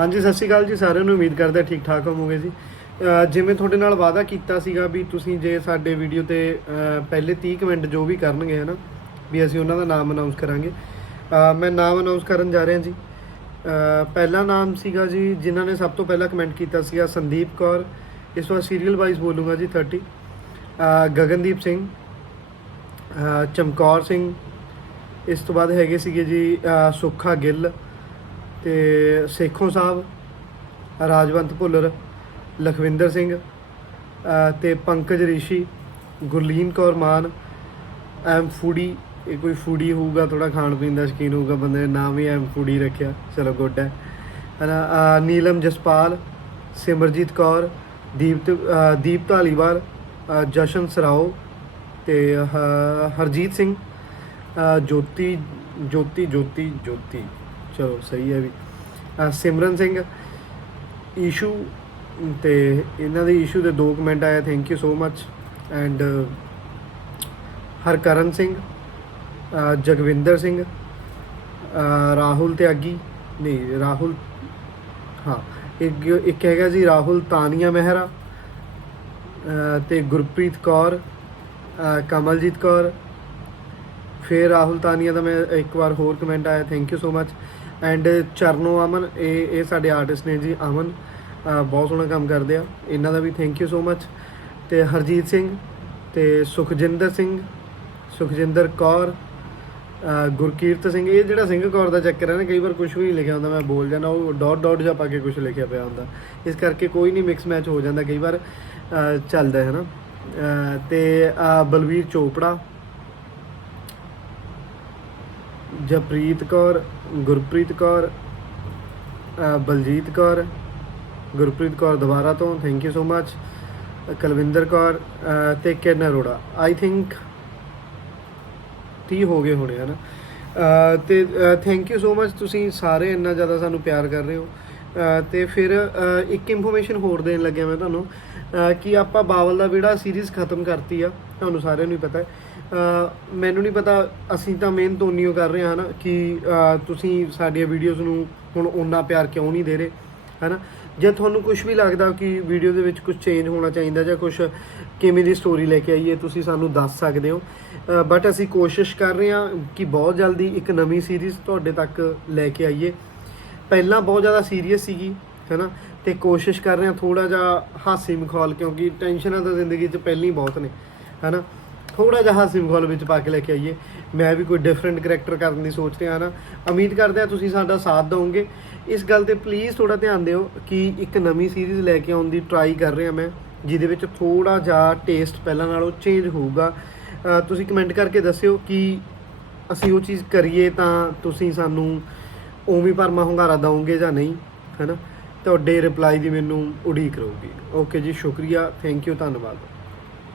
ਹਾਂਜੀ, ਸਤਿ ਸ਼੍ਰੀ ਅਕਾਲ ਜੀ, ਸਾਰਿਆਂ ਨੂੰ ਉਮੀਦ ਕਰਦਾ ਠੀਕ ਠਾਕ ਹੋਵੋਗੇ ਜੀ। ਜਿਵੇਂ ਤੁਹਾਡੇ ਨਾਲ ਵਾਅਦਾ ਕੀਤਾ ਸੀਗਾ ਵੀ ਤੁਸੀਂ ਜੇ ਸਾਡੇ ਵੀਡੀਓ ਤੇ ਪਹਿਲੇ 30 ਕਮੈਂਟ ਜੋ ਵੀ ਕਰਨਗੇ ਹਨਾ, ਵੀ ਅਸੀਂ ਉਹਨਾਂ ਦਾ ਨਾਮ ਅਨਾਉਂਸ ਕਰਾਂਗੇ। ਮੈਂ ਨਾਮ ਅਨਾਉਂਸ ਕਰਨ ਜਾ ਰਿਹਾ ਜੀ। ਪਹਿਲਾ ਨਾਮ ਸੀਗਾ ਜੀ, ਜਿਨ੍ਹਾਂ ਨੇ ਸਭ ਤੋਂ ਪਹਿਲਾਂ ਕਮੈਂਟ ਕੀਤਾ ਸੀਗਾ ਸੰਦੀਪ ਕੌਰ। ਇਸ ਵਾਰ ਸੀਰੀਅਲ ਵਾਈਜ਼ ਬੋਲੂੰਗਾ ਜੀ 30 ਗਗਨਦੀਪ ਸਿੰਘ ਚਮਕੌਰ ਸਿੰਘ। ਇਸ ਤੋਂ ਬਾਅਦ ਹੈਗੇ ਸੀਗੇ ਜੀ ਸੁੱਖਾ ਗਿੱਲ। ਤੇ ਸੇਖੋਂ ਸਾਹਿਬ, ਰਾਜਵੰਤ ਭੁੱਲਰ, ਲਖਵਿੰਦਰ ਸਿੰਘ ਅਹ ਤੇ ਪੰਕਜ ਰਿਸ਼ੀ, ਗੁਰਲੀਨ ਕੌਰ ਮਾਨ, ਐਮ ਫੂਡੀ, ਇਹ ਕੋਈ ਫੂਡੀ ਹੋਊਗਾ ਥੋੜਾ ਖਾਣ ਪੀਣ ਦਾ ਸ਼ਕੀਨ ਹੋਊਗਾ ਬੰਦੇ ਨੇ ਨਾਮ ਹੀ ਐਮ ਫੂਡੀ ਰੱਖਿਆ, ਚਲੋ ਗੁੱਡ ਹੈ। ਹਨਾ ਅਹ ਨੀਲਮ ਜਸਪਾਲ, ਸਿਮਰਜੀਤ ਕੌਰ, ਦੀਪ ਦੀਪ ਧਾਲੀਵਾਲ ਜਸ਼ਨ ਸਰਾਓ ਤੇ ਹਰਜੀਤ ਸਿੰਘ ਜੋਤੀ ਜੋਤੀ ਜੋਤੀ ਜੋਤੀ। ਚਲੋ ਸਹੀ ਹੈ ਵੀ। ਸਿਮਰਨ ਸਿੰਘ ਇਸ਼ੂ ਤੇ ਇਹਨਾਂ ਦੇ ਇਸ਼ੂ ਦੇ ਦੋ ਕਮੈਂਟ ਆਏ thank you so much and Harkaran Singh Jagwinder Singh Rahul Tyagi, ਨਹੀਂ ਰਾਹੁਲ, ਹਾਂ, ਇੱਕ ਇੱਕ ਹੈਗਾ ਜੀ ਰਾਹੁਲ ਤਾਨੀਆ ਮਹਿਰਾ, ਅਹ ਤੇ ਗੁਰਪ੍ਰੀਤ ਕੌਰ ਕਮਲਜੀਤ ਕੌਰ ਫਿਰ ਰਾਹੁਲ ਤਾਨੀਆ ਦਾ ਮੈਂ ਇੱਕ ਵਾਰ ਹੋਰ ਕਮੈਂਟ ਆਇਆ thank you so much and Charno Aman, ਇਹ ਇਹ ਸਾਡੇ ਆਰਟਿਸਟ ਨੇ ਜੀ, ਅਮਨ ਬਹੁਤ ਸੋਹਣਾ ਕੰਮ ਕਰਦੇ ਆ। ਇਹਨਾਂ ਦਾ ਵੀ ਥੈਂਕ ਯੂ ਸੋ ਮੱਚ ਤੇ ਹਰਜੀਤ ਸਿੰਘ, ਤੇ ਸੁਖਜਿੰਦਰ ਸਿੰਘ, ਸੁਖਜਿੰਦਰ ਕੌਰ ਗੁਰਕੀਰਤ ਸਿੰਘ, ਇਹ ਜਿਹੜਾ ਸਿੰਘ ਕੌਰ ਦਾ ਚੱਕਰ ਹੈ ਨਾ, ਕਈ ਵਾਰ ਕੁਝ ਵੀ ਨਹੀਂ ਲਿਖਿਆ ਹੁੰਦਾ, ਮੈਂ ਬੋਲ ਜਾਂਦਾ, ਉਹ ਡਾਟ ਡਾਟ ਜਿਹਾ ਪਾ ਕੇ ਕੁਝ ਲਿਖਿਆ ਪਿਆ ਹੁੰਦਾ। ਇਸ ਕਰਕੇ ਕੋਈ ਨਹੀਂ ਮਿਕਸ ਮੈਚ ਹੋ ਜਾਂਦਾ, ਕਈ ਵਾਰ ਚੱਲਦਾ ਹੈ ਨਾ। ਅਹ ਤੇ ਬਲਵੀਰ ਚੋਪੜਾ ਜਪ੍ਰੀਤ ਕੌਰ, ਗੁਰਪ੍ਰੀਤ ਕੌਰ ਬਲਜੀਤ ਕੌਰ, ਗੁਰਪ੍ਰੀਤ ਕੌਰ ਦੁਬਾਰਾ ਤੋਂ thank you so much Kulwinder Kaur ਅਹ ਤੇ ਕਿਰਨ ਅਰੋੜਾ। ਆਈ ਥਿੰਕ 30 ਹੋ ਗਏ ਹੋਣੇ, ਹਨ? ਅਹ ਤੇ ਥੈਂਕ ਯੂ ਸੋ ਮੱਚ ਤੁਸੀਂ ਸਾਰੇ ਇੰਨਾ ਜ਼ਿਆਦਾ ਸਾਨੂੰ ਪਿਆਰ ਕਰ ਰਹੇ ਹੋ। ਅਹ ਤੇ ਫਿਰ ਇੱਕ ਇਨਫੋਰਮੇਸ਼ਨ ਹੋਰ ਦੇਣ ਲੱਗਿਆ ਮੈਂ ਤੁਹਾਨੂੰ। ਕਿ ਆਪਾਂ ਬਾਵਲ ਦਾ ਵਿੜਾ ਸੀਰੀਜ਼ ਖਤਮ ਕਰਤੀ ਆ, ਤੁਹਾਨੂੰ ਸਾਰਿਆਂ ਨੂੰ ਹੀ ਪਤਾ ਹੈ। ਮੈਨੂੰ ਨਹੀਂ ਪਤਾ, ਅਸੀਂ ਤਾਂ ਮਿਹਨਤ ਉਨੀਓ ਕਰ ਰਹੇ ਹਾਂ ਨਾ ਕਿ ਤੁਸੀਂ ਸਾਡੀਆਂ ਵੀਡੀਓਜ਼ ਨੂੰ ਹੁਣ ਓਨਾ ਪਿਆਰ ਕਿਉਂ ਨਹੀਂ ਦੇ ਰਹੇ, ਹੈਨਾ? ਜੇ ਤੁਹਾਨੂੰ ਕੁਝ ਵੀ ਲੱਗਦਾ ਕਿ ਵੀਡੀਓ ਦੇ ਵਿੱਚ ਕੁਝ ਚੇਂਜ ਹੋਣਾ ਚਾਹੀਦਾ ਜਾਂ ਕੁਝ ਕਿਵੇਂ ਦੀ ਸਟੋਰੀ ਲੈ ਕੇ ਆਈਏ, ਤੁਸੀਂ ਸਾਨੂੰ ਦੱਸ ਸਕਦੇ ਹੋ। ਬਟ ਅਸੀਂ ਕੋਸ਼ਿਸ਼ ਕਰ ਰਹੇ ਹਾਂ ਕਿ ਬਹੁਤ ਜਲਦੀ ਇੱਕ ਨਵੀਂ ਸੀਰੀਜ਼ ਤੁਹਾਡੇ ਤੱਕ ਲੈ ਕੇ ਆਈਏ। ਪਹਿਲਾਂ ਬਹੁਤ ਜ਼ਿਆਦਾ ਸੀਰੀਅਸ ਸੀਗੀ, ਹੈਨਾ? ਤੇ ਕੋਸ਼ਿਸ਼ ਕਰ ਰਹੇ ਹਾਂ ਥੋੜਾ ਜਿਹਾ ਹਾਸੀ ਮਖੌਲ ਕਿਉਂਕਿ ਟੈਨਸ਼ਨਾਂ ਤਾਂ ਜ਼ਿੰਦਗੀ 'ਚ ਪਹਿਲਾਂ ਹੀ ਬਹੁਤ ਨੇ, ਹੈਨਾ? ਥੋੜਾ ਜਿਹਾ ਹਾਸੀ ਮਖੌਲ ਵਿੱਚ ਪਾ ਕੇ ਲੈ ਕੇ ਆਈਏ। ਮੈਂ ਵੀ ਕੋਈ ਡਿਫਰੈਂਟ ਕੈਰੈਕਟਰ ਕਰਨ ਦੀ ਸੋਚ ਰਿਹਾ ਨਾ। ਉਮੀਦ ਕਰਦੇ ਆ ਤੁਸੀਂ ਸਾਡਾ ਸਾਥ ਦਿਓਗੇ। ਇਸ ਗੱਲ ਤੇ ਪਲੀਜ਼ ਥੋੜਾ ਧਿਆਨ ਦਿਓ ਕਿ ਇੱਕ ਨਵੀਂ ਸੀਰੀਜ਼ ਲੈ ਕੇ ਆਉਣ ਦੀ ਟਰਾਈ ਕਰ ਰਿਹਾ ਮੈਂ, ਜਿਹਦੇ ਵਿੱਚ ਥੋੜਾ ਜਿਹਾ ਟੇਸਟ ਪਹਿਲਾਂ ਨਾਲੋਂ ਚੇਂਜ ਹੋਊਗਾ। ਤੁਸੀਂ ਕਮੈਂਟ ਕਰਕੇ ਦੱਸਿਓ ਕਿ ਅਸੀਂ ਉਹ ਚੀਜ਼ ਕਰੀਏ ਤਾਂ ਤੁਸੀਂ ਸਾਨੂੰ ਉਵੇਂ ਭਰਮਾ ਹੁੰਗਾਰਾ ਦਵੋਗੇ ਜਾਂ ਨਹੀਂ, ਹੈਨਾ? ਤੁਹਾਡੇ ਰਿਪਲਾਈ ਦੀ ਮੈਨੂੰ ਉਡੀਕ ਰਹੂਗੀ। ਓਕੇ ਜੀ, ਸ਼ੁਕਰੀਆ। ਥੈਂਕ ਯੂ ਧੰਨਵਾਦ।